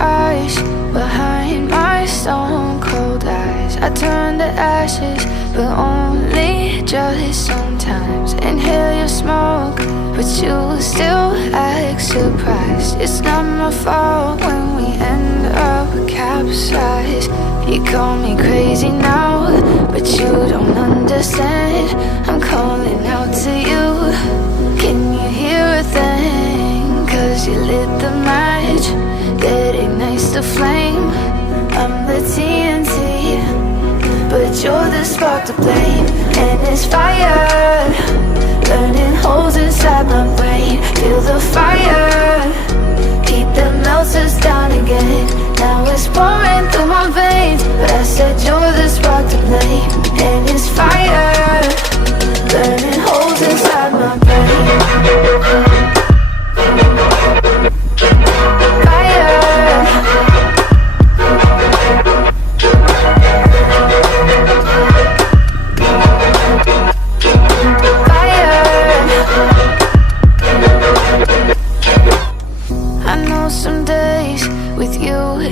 ice behind my stone cold eyes. I turn to ashes, but only just sometimes. Inhale your smoke, but you still act surprised. It's not my fault when we end up capsized. You call me crazy now, but you don't understand. I'm calling out to you. Can you hear a thing? 'Cause you lit the match that ignites the flame. I'm the TNT, but you're the spark to blame. And it's fire, burning holes inside my brain. Feel the fire, heat that melts us down again. Now it's pouring through my veins, but I said you're the spark to blame. And it's fire, burning holes inside my brain.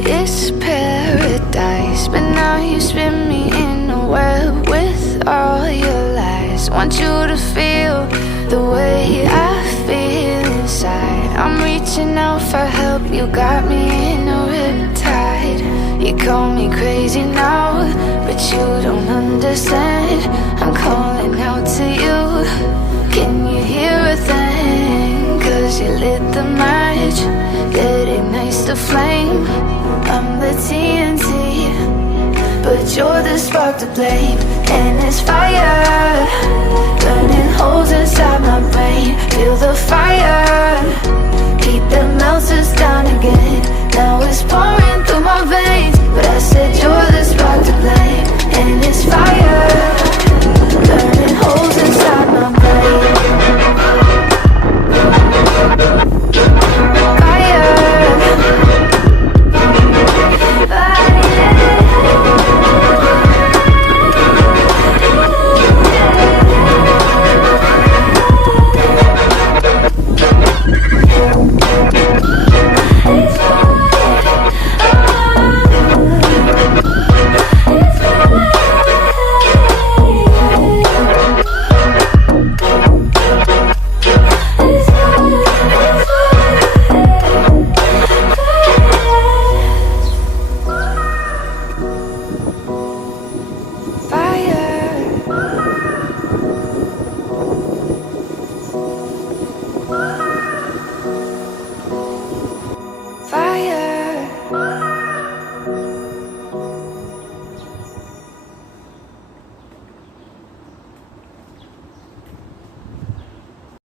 It's paradise, but now you spin me in a web with all your lies. Want you to feel the way I feel inside. I'm reaching out for help, you got me in a riptide. You call me crazy now, but you don't understand. I'm calling out to you. Can you hear a thing? 'Cause you lit the match that ignites the flame. I'm the TNT, but you're the spark to blame. And it's fire, burning holes inside my brain. Feel the fire, heat that melts us down again. Now it's pouring